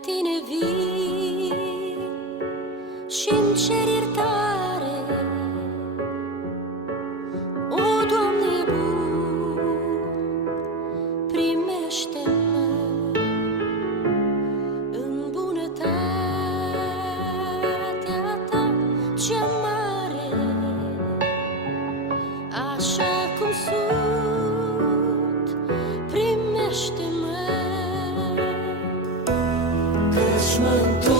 tine vii și-mi cer iertare. O, Doamne bun, primește-mă în bunătatea ta cea mare, așa cum sunt, primește-mă, căci mă-ntorc